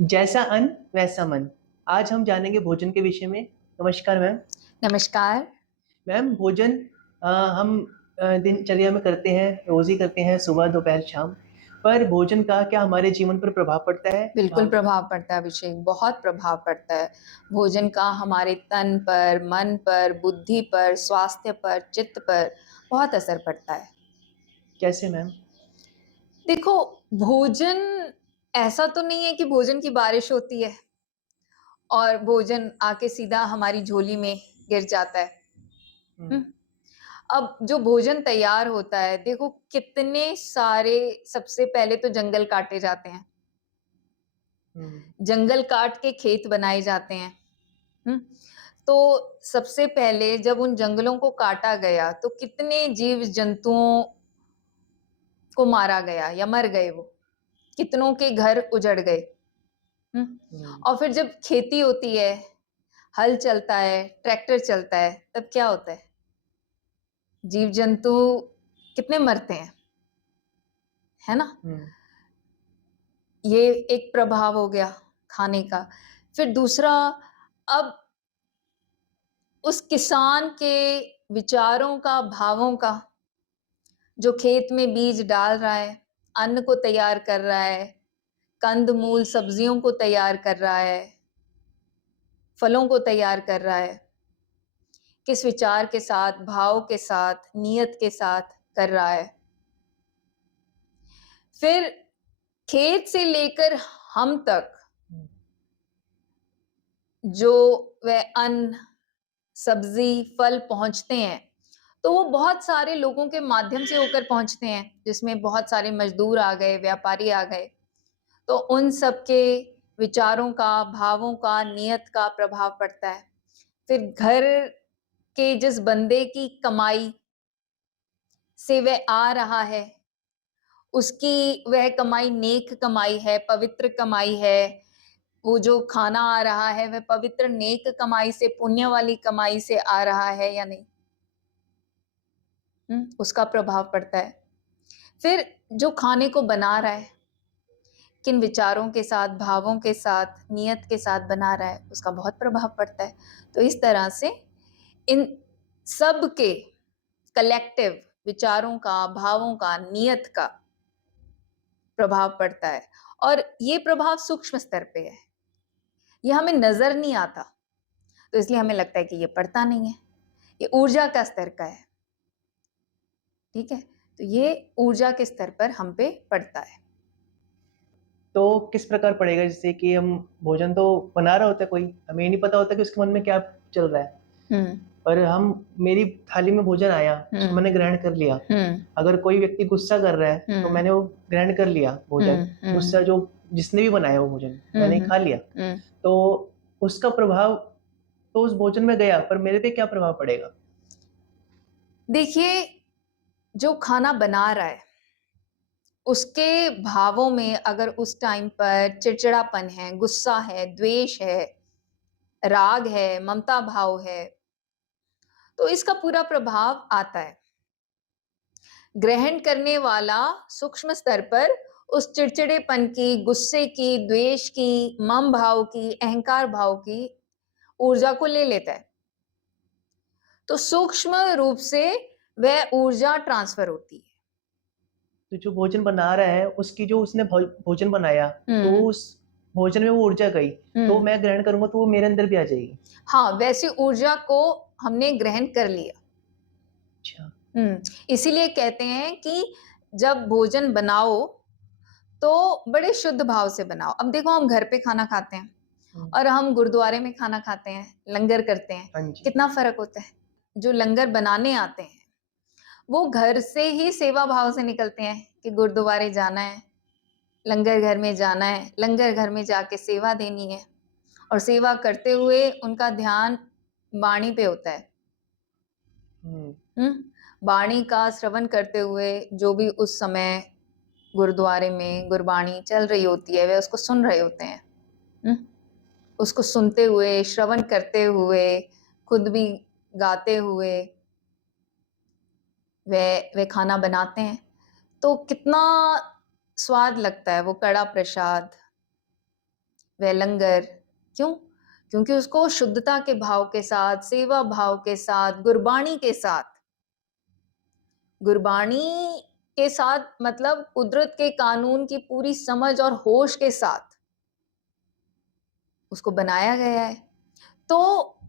जैसा अन्न वैसा मन। आज हम जानेंगे भोजन के विषय में। नमस्कार मैम। नमस्कार। मैम भोजन हम दिनचर्या में करते हैं, रोज ही करते हैं, सुबह दोपहर शाम। पर भोजन का क्या हमारे जीवन पर प्रभाव पड़ता है? बिल्कुल प्रभाव पड़ता है अभिषेक, बहुत प्रभाव पड़ता है। भोजन का हमारे तन पर, मन पर, बुद्धि पर, स्वास्थ्य पर, चित्त पर बहुत असर पड़ता है। कैसे मैम? देखो, भोजन ऐसा तो नहीं है कि भोजन की बारिश होती है और भोजन आके सीधा हमारी झोली में गिर जाता है। हम्म। हुँ? अब जो भोजन तैयार होता है, देखो कितने सारे सबसे पहले तो जंगल काटे जाते हैं। हम्म। जंगल काट के खेत बनाए जाते हैं। हुँ? तो सबसे पहले जब उन जंगलों को काटा गया, तो कितने जीव-जंतुओं को मारा गया या मर गए वो। कितनों के घर उजड़ गए। हुँ? हम्म। और फिर जब खेती होती है, हल चलता है, ट्रैक्टर चलता है, तब क्या होता है? जीव-जंतु कितने मरते हैं, है ना? हम्म। ये एक प्रभाव हो गया खाने का। फिर दूसरा, अब उस किसान के विचारों का, भावों का, जो खेत में बीज डाल रहा है, अन्न को तैयार कर रहा है, कंद-मूल सब्जियों को तैयार कर रहा है, फलों को तैयार कर रहा है, किस विचार के साथ, भाव के साथ, नियत के साथ कर रहा है। फिर खेत से लेकर हम तक हम्म। जो वह अन्न, सब्जी, फल पहुँचते हैं, तो वो बहुत सारे लोगों के माध्यम से होकर पहुँचते हैं, जिसमें बहुत सारे मज़दूर आ गए, व्यापारी आ गए। तो उन सब के विचारों का, भावों का, नियत का प्रभाव पड़ता है। फिर घर के जिस बंदे की कमाई से वह आ रहा है, उसकी वह कमाई नेक कमाई है, पवित्र कमाई है। वो जो खाना आ रहा है, वह पवित्र नेक कमाई से, पुण्य वाली कमाई से आ रहा है या नहीं? उसका प्रभाव पड़ता है। फिर जो खाने को बना रहा है, किन विचारों के साथ, भावों के साथ, नियत के साथ बना रहा है, उसका बहुत प्रभाव पड़ता है। तो इस तरह से इन सब के कलेक्टिव विचारों का, भावों का, नियत का प्रभाव पड़ता है और ये प्रभाव सूक्ष्म स्तर पे है। ये हमें नज़र नहीं आता, तो इसलिए हमें लगता है कि ये पड़ता नहीं है। ये ऊर्जा का स्तर का है, ठीक है? तो ये ऊर्जा के स्तर पर हम पे पड़ता है। तो किस प्रकार पड़ेगा? जैसे कि हम भोजन तो बना रहा होता है कोई, हमें ये नहीं पता होता कि उसके मन में क्या चल रहा है। हुँ, पर हम मेरी थाली में भोजन आया, उसको हुँ, मैंने ग्रहण कर लिया। हुँ, अगर कोई व्यक्ति गुस्सा कर रहा है तो हुँ, मैंने वो ग्रहण कर लिया भोजन। हुँ, गुस्सा हुँ, जो जिसने भी बनाया वो भोजन हुँ, मैंने हुँ, खा लिया। हुँ। तो उसका प्रभाव तो उस भोजन में गया, पर मेरे पे क्या प्रभाव पड़ेगा? देखिए, जो खाना बना रहा है, उसके भावों में अगर उस टाइम पर चिड़चिड़ापन है, गुस्सा है, द्वेष है, राग है, ममता भाव है, तो इसका पूरा प्रभाव आता है। ग्रहण करने वाला सूक्ष्म स्तर पर उस चिड़चिड़ेपन की, गुस्से की, द्वेष की, मम भाव की, अहंकार भाव की ऊर्जा को ले लेता है। तो सूक्ष्म रूप से वह ऊर्जा ट्रांसफर होती है। तो जो भोजन बना रहा है उसकी जो उसने भोजन बनाया, तो हुँ, उस भोजन में वो ऊर्जा गई, तो हुँ। मैं ग्रहण करूंगा तो वो मेरे अंदर भी आ जाएगी। हाँ, वैसी ऊर्जा को हमने ग्रहण कर लिया। अच्छा। इसीलिए कहते हैं कि जब भोजन बनाओ, तो बड़े शुद्ध भाव से बनाओ। अब देखो हम घर पे खाना खाते हैं हम्म। और हम गुरुद्वारे में खाना खाते हैं, लंगर करते हैं, हाँ जी। कितना फ़र्क होता है। जो लंगर बनाने आते हैं, वो घर से ही सेवा भाव से निकलते हैं कि गुरुद्वारे जाना है, लंगर घर में जाना है, लंगर घर में जाके सेवा देनी है और सेवा करते हुए उनका ध्यान वाणी पे होता है। हम्म। हुँ? वाणी का श्रवण करते हुए जो भी उस समय गुरुद्वारे में गुरबाणी चल रही होती है, वे उसको सुन रहे होते हैं। हुँ? उसको सुनते हुए, श्रवण करते हुए, खुद भी गाते हुए वे खाना बनाते हैं। तो कितना स्वाद लगता है वो कड़ा प्रसाद, वह लंगर। क्यों? क्योंकि उसको शुद्धता के भाव के साथ, सेवा भाव के साथ, गुरबाणी के साथ, गुरबाणी के साथ मतलब कुदरत के कानून की पूरी समझ और होश के साथ उसको बनाया गया है। तो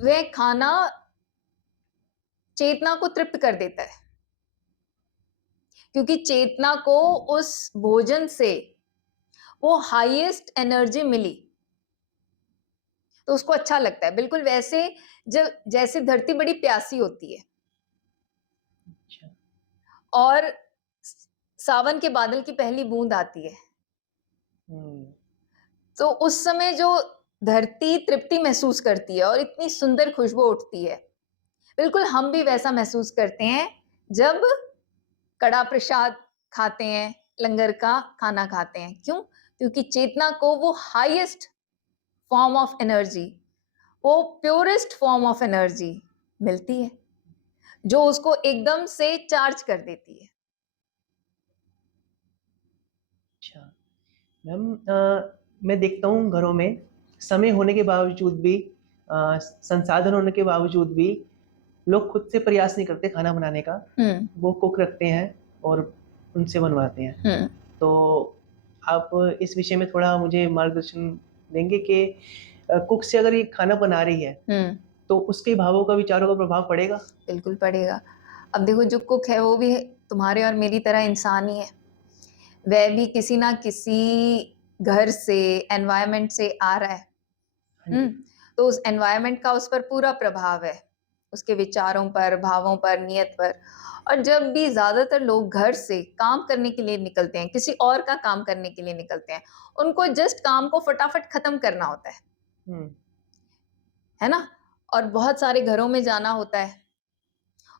वह खाना चेतना को तृप्त कर देता है, क्योंकि चेतना को उस भोजन से वो हाईएस्ट एनर्जी मिली, तो उसको अच्छा लगता है। बिल्कुल वैसे जब जैसे धरती बड़ी प्यासी होती है अच्छा। और सावन के बादल की पहली बूंद आती है, हुँ। तो उस समय जो धरती तृप्ति महसूस करती है और इतनी सुंदर खुशबू उठती है, बिल्कुल हम भी वैसा महसूस करते हैं जब कड़ा प्रसाद खाते हैं, लंगर का खाना खाते हैं। क्यों? क्योंकि चेतना को वो हाईएस्ट फॉर्म ऑफ एनर्जी, वो प्योरेस्ट फॉर्म ऑफ एनर्जी मिलती है, जो उसको एकदम से चार्ज कर देती है। अच्छा। मैम मैं देखता हूँ घरों में समय होने के बावजूद भी संसाधन होने के बावजूद भी लोग खुद से प्रयास नहीं करते खाना बनाने का। हम्म। वो कुक रखते हैं और उनसे बनवाते हैं। हम्म। तो आप इस विषय में थोड़ा मुझे मार्गदर्शन देंगे कि कुक से अगर ये खाना बना रही है हम्म। तो उसके भावों का, विचारों का प्रभाव पड़ेगा? बिल्कुल पड़ेगा। अब देखो, जो कुक है वो भी तुम्हारे और मेरी तरह इंसान ही है। वह भी किसी ना किसी घर से, एनवायरनमेंट से आ रहा है। हाँ जी। तो उस एनवायरनमेंट का उस पर पूरा प्रभाव है, उसके विचारों पर, भावों पर, नियत पर। और जब भी ज्यादातर लोग घर से काम करने के लिए निकलते हैं, किसी और का काम करने के लिए निकलते हैं, उनको जस्ट काम को फटाफट खत्म करना होता हुँ। है ना? और बहुत सारे घरों में जाना होता है,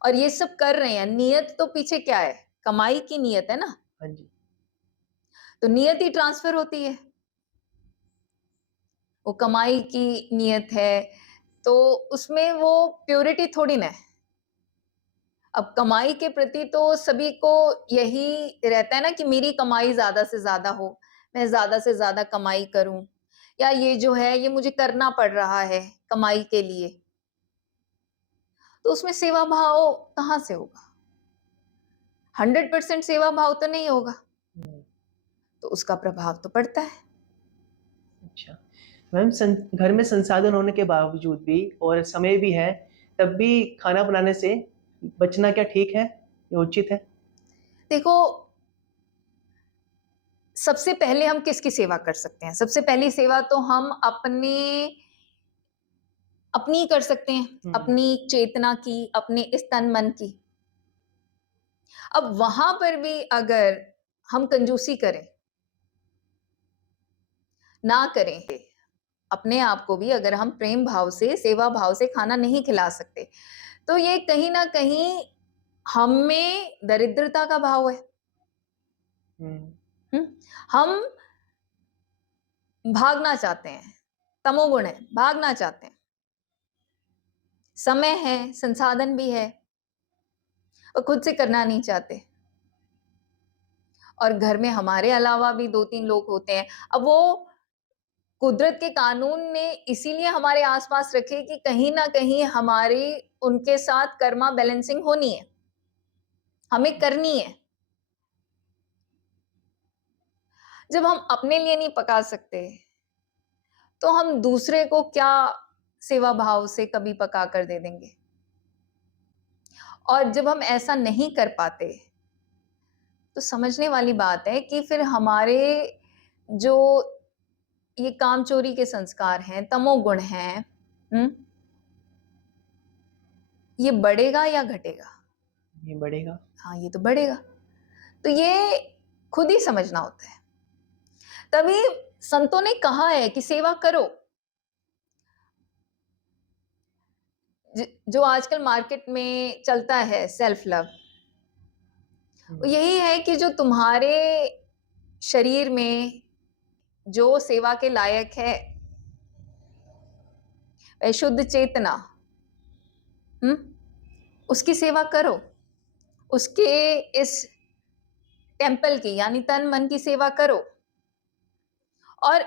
और ये सब कर रहे हैं। नियत तो पीछे क्या है? कमाई की नियत है ना? हाँ जी। तो नियत ही ट्रांसफर होती है, वो कमाई की नियत है, तो उसमें वो प्योरिटी थोड़ी ना है। अब कमाई के प्रति तो सभी को यही रहता है ना कि मेरी कमाई ज्यादा से ज्यादा हो, मैं ज्यादा से ज्यादा कमाई करूं, या ये जो है ये मुझे करना पड़ रहा है कमाई के लिए। तो उसमें सेवा भाव कहाँ से होगा? 100% सेवा भाव तो नहीं होगा, हुँ। तो उसका प्रभाव तो पड़ता है। अच्छा। मैम घर में संसाधन होने के बावजूद भी और समय भी है, तब भी खाना बनाने से बचना क्या ठीक है या उचित है? देखो, सबसे पहले हम किसकी सेवा कर सकते हैं? सबसे पहली सेवा तो हम अपनी कर सकते हैं, हुँ। अपनी चेतना की, अपने इस तन मन की। अब वहां पर भी अगर हम कंजूसी करें, ना करें, अपने आप को भी अगर हम प्रेम भाव से, सेवा भाव से खाना नहीं खिला सकते, तो ये कहीं ना कहीं हम में दरिद्रता का भाव है। हुँ। हम्म? हम भागना चाहते हैं, तमोगुण है, भागना चाहते हैं। समय है, संसाधन भी है, और खुद से करना नहीं चाहते। और घर में हमारे अलावा भी 2-3 लोग होते हैं। अब वो कुदरत के कानून ने इसीलिए हमारे आसपास रखे कि कहीं ना कहीं हमारी उनके साथ कर्मा बैलेंसिंग होनी है, हमें करनी है। जब हम अपने लिए नहीं पका सकते, तो हम दूसरे को क्या सेवा भाव से कभी पका कर दे देंगे? और जब हम ऐसा नहीं कर पाते, तो समझने वाली बात है कि फिर हमारे जो ये कामचोरी के संस्कार हैं, तमोगुण हैं, ये बढ़ेगा या घटेगा? ये बढ़ेगा। हाँ, ये तो बढ़ेगा। तो ये खुद ही समझना होता है। तभी संतों ने कहा है कि सेवा करो। जो आजकल मार्केट में चलता है सेल्फ लव, वो हुँ। यही है कि जो तुम्हारे शरीर में जो सेवा के लायक है, वह शुद्ध चेतना, हम्म, उसकी सेवा करो। उसके इस टेम्पल की, यानी तन मन की सेवा करो। और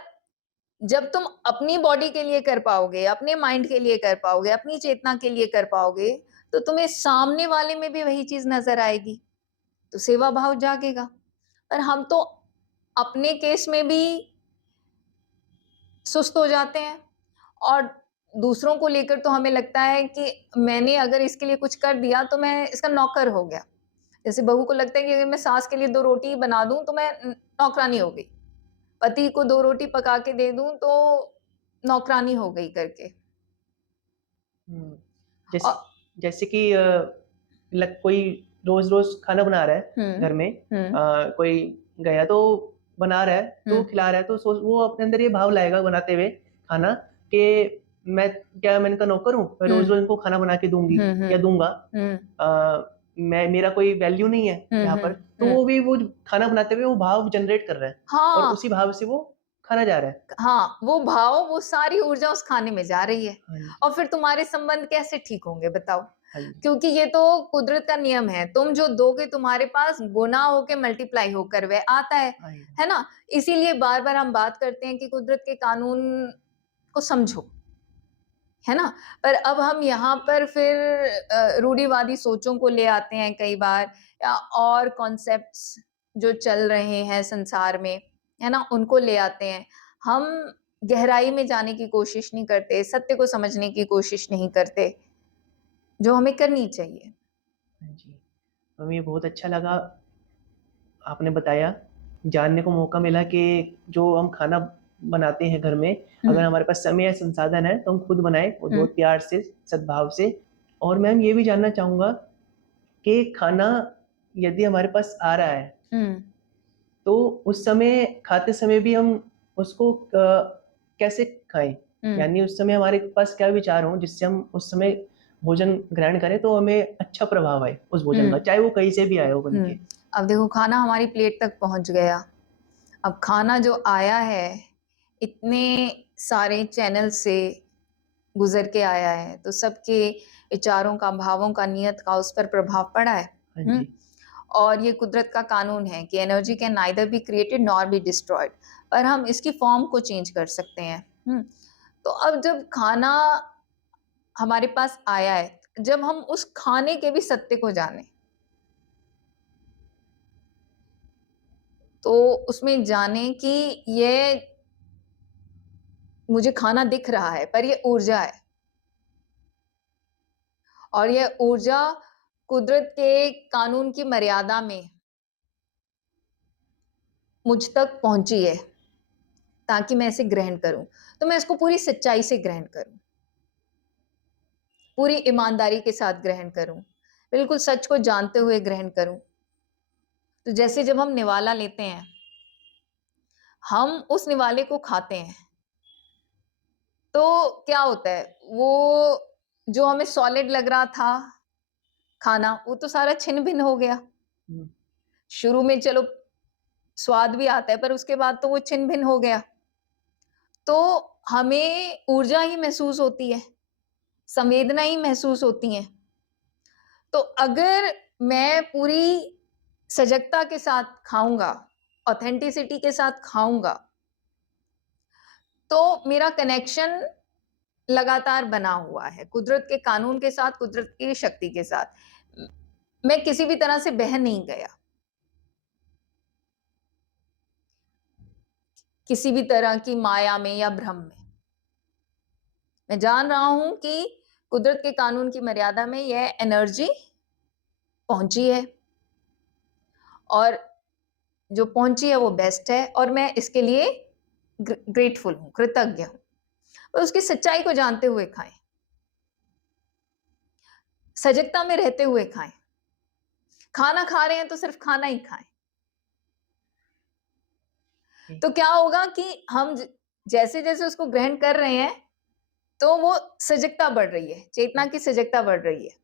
जब तुम अपनी बॉडी के लिए कर पाओगे, अपने माइंड के लिए कर पाओगे, अपनी चेतना के लिए कर पाओगे, तो तुम्हें सामने वाले में भी वही चीज नजर आएगी, तो सेवा भाव जागेगा। पर हम तो अपने केस में भी सुस्त हो जाते हैं, और दूसरों को लेकर तो हमें लगता है कि मैंने अगर इसके लिए कुछ कर दिया तो मैं इसका नौकर हो गया। जैसे बहू को लगता है कि अगर मैं सास के लिए 2 रोटी बना दूं तो मैं नौकरानी हो गई, पति को 2 रोटी पका के दे दूं तो नौकरानी हो गई करके। हुँ। जैसे और जैसे कि कोई रोज़-रोज़ खाना बना रहा है हम्म घर में, हम्म कोई गया तो बना रहा है, तो हम्म खिला रहा है, तो वो अपने अंदर ये भाव लाएगा बनाते हुए खाना कि मैं इनका नौकर हूँ? मैं हम्म रोज़-रोज़ इनको खाना बना के दूँगी हम्म या हम्म दूँगा। हम्म मेरा कोई वैल्यू नहीं है हम्म यहाँ हम्म पर। तो हम्म। वो खाना बनाते हुए वो भाव जनरेट कर रहा है और हाँ, उसी भाव से वो खाना जा रहा है। हाँ, वो भाव, वो सारी ऊर्जा उस खाने में जा रही है, हाँ जी, और फिर तुम्हारे संबंध कैसे ठीक होंगे बताओ? हाँ जी, क्योंकि ये तो कुदरत का नियम है, तुम जो दोगे तुम्हारे पास गुना होके मल्टीप्लाई होकर वह आता हाँ जी, है ना? इसीलिए बार-बार हम बात करते हैं कि कुदरत के कानून को समझो, है ना? पर अब हम यहाँ पर फिर रूढ़िवादी सोचों को ले आते हैं कई बार, या और कॉन्सेप्ट्स जो चल रहे हैं संसार में, है ना? उनको ले आते हैं। हम गहराई में जाने की कोशिश नहीं करते, सत्य को समझने की कोशिश नहीं करते, जो हमें करनी चाहिए। हाँ जी। हमें ये बहुत अच्छा लगा आपने बताया, जानने को मौका मिला कि जो हम खाना बनाते हैं घर में, हुँ, अगर हमारे पास समय या संसाधन है, तो हम खुद बनाएँ और हुँ, बहुत प्यार से, सद्भाव से। और मैम ये भी जानना चाहूँगा कि खाना यदि हमारे पास आ रहा है, हुँ, तो उस समय खाते समय भी हम उसको कैसे खाएँ? हुँ, यानी उस समय हमारे पास क्या विचार हों, जिससे हम उस समय भोजन ग्रहण करें, तो हमें अच्छा प्रभाव आए उस भोजन का, हुँ, चाहे वो कहीं से भी आया हो बन हुँ। के। अब देखो, खाना हमारी प्लेट तक पहुँच गया। अब खाना जो आया है, इतने सारे चैनल से गुज़र के आया है, तो सबके विचारों का, भावों का, नियत का उस पर प्रभाव पड़ा है। हाँ हुँ? जी। और ये कुदरत का कानून है कि energy can neither be created nor be destroyed, पर हम इसकी फॉर्म को चेंज कर सकते हैं। तो अब जब खाना हमारे पास आया है, जब हम उस खाने के भी सत्य को जाने, तो उसमें जाने कि ये मुझे खाना दिख रहा है, पर ये ऊर्जा है, और ये ऊर्जा कुदरत के कानून की मर्यादा में मुझ तक पहुंची है, ताकि मैं इसे ग्रहण करूं। तो मैं इसको पूरी सच्चाई से ग्रहण करूं, पूरी ईमानदारी के साथ ग्रहण करूं, बिल्कुल सच को जानते हुए ग्रहण करूं। तो जैसे जब हम निवाला लेते हैं, हम उस निवाले को खाते हैं, तो क्या होता है, वो जो हमें सॉलिड लग रहा था खाना, वो तो सारा छिन्न भिन्न हो गया। हुँ, शुरू में चलो स्वाद भी आता है, पर उसके बाद तो वो छिन्न भिन्न हो गया। तो हमें ऊर्जा ही महसूस होती है, संवेदना ही महसूस होती हैं। तो अगर मैं पूरी सजगता के साथ खाऊंगा, ऑथेंटिसिटी के साथ खाऊंगा, तो मेरा कनेक्शन लगातार बना हुआ है कुदरत के कानून के साथ, कुदरत की शक्ति के साथ। मैं किसी भी तरह से बह नहीं गया, किसी भी तरह की माया में या भ्रम में। मैं जान रहा हूं कि कुदरत के कानून की मर्यादा में यह एनर्जी पहुंची है, और जो पहुंची है वो बेस्ट है, और मैं इसके लिए ग्रेटफुल हूं, कृतज्ञ हूं। और उसकी सच्चाई को जानते हुए खाएं, सजगता में रहते हुए खाएं। खाना खा रहे हैं तो सिर्फ खाना ही खाएं। जी, तो क्या होगा कि हम जैसे जैसे उसको ग्रहण कर रहे हैं, तो वो सजगता बढ़ रही है, चेतना की सजगता बढ़ रही है।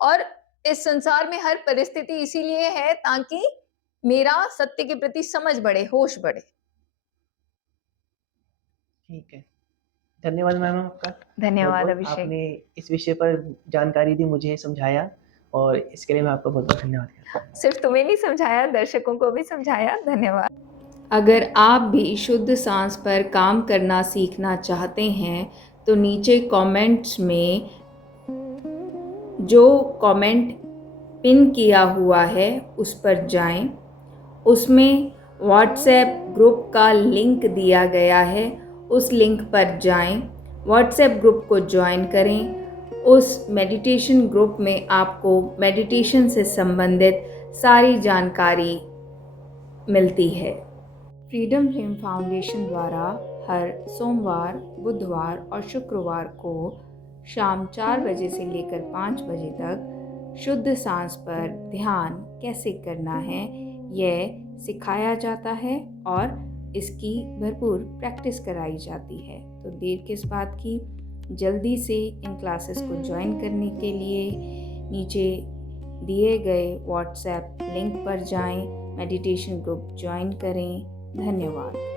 और इस संसार में हर परिस्थिति इसीलिए है ताकि मेरा सत्य के प्रति समझ बढ़े, होश बढ़े। ठीक है। धन्यवाद मैम आपका धन्यवाद बहुत-बहुत। अभिषेक। आपने इस विषय पर जानकारी दी, मुझे समझाया और इसके लिए मैं आपका बहुत-बहुत धन्यवाद करता हूँ। सिर्फ तुम्हें नहीं समझाया, दर्शकों को भी समझाया। धन्यवाद। अगर आप भी शुद्ध सांस पर काम करना सीखना चाहते हैं तो नीचे कमेंट्स में जो कमेंट पिन किया हुआ है उस पर जाएं। उसमें व्हाट्सएप ग्रुप का लिंक दिया गया है, उस लिंक पर जाएं, व्हाट्सएप ग्रुप को ज्वाइन करें। उस मेडिटेशन ग्रुप में आपको मेडिटेशन से संबंधित सारी जानकारी मिलती है। फ्रीडम फ्लेम फाउंडेशन द्वारा हर सोमवार, बुधवार और शुक्रवार को शाम 4 बजे से लेकर 5 बजे तक शुद्ध सांस पर ध्यान कैसे करना है यह सिखाया जाता है और इसकी भरपूर प्रैक्टिस कराई जाती है। तो देर किस बात की, जल्दी से इन क्लासेस को ज्वाइन करने के लिए नीचे दिए गए व्हाट्सएप लिंक पर जाएं, मेडिटेशन ग्रुप ज्वाइन करें। धन्यवाद।